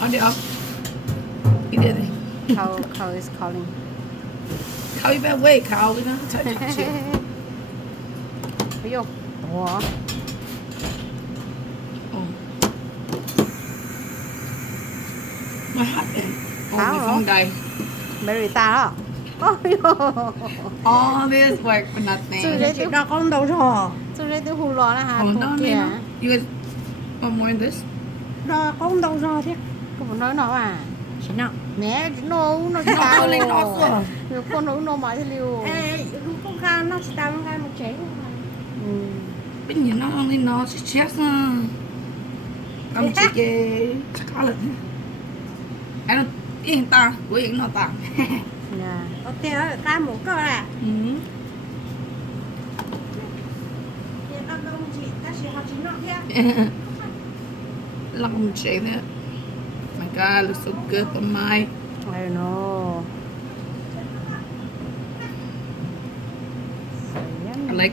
Ở đi không? Đi đi đi. Cow is calling. Khao đi về quê khao đi nó. Trời trời. Ví dụ. Ủa. My hot man. Khao Oh, hả? phong đầy. Berry ta đó. All this work for nothing. Chú đấy Chị đã con đâu rồi? Chú đấy tôi hù lò là hả? Oh, no, Kìa. no. You guys want more of this? Đã con đâu rồi thế? Cô muốn nói nó à? Chị nào? Mẹ, nó chỉ Nó tao. lên nó rồi. Nếu con nó mãi thì liều. Ê, con gà nó chỉ tao gai một chén. Bây giờ nó lên nó sẽ chết à. Ông chị kê khá là thế. Anh nó yên ta, của yên nó ta. Nè. Ok, gai một cơ à? Hiện đang đông chị, ta chỉ học chính nó thế. Lòng chị nữa. My God, looks so good on my. I know. I like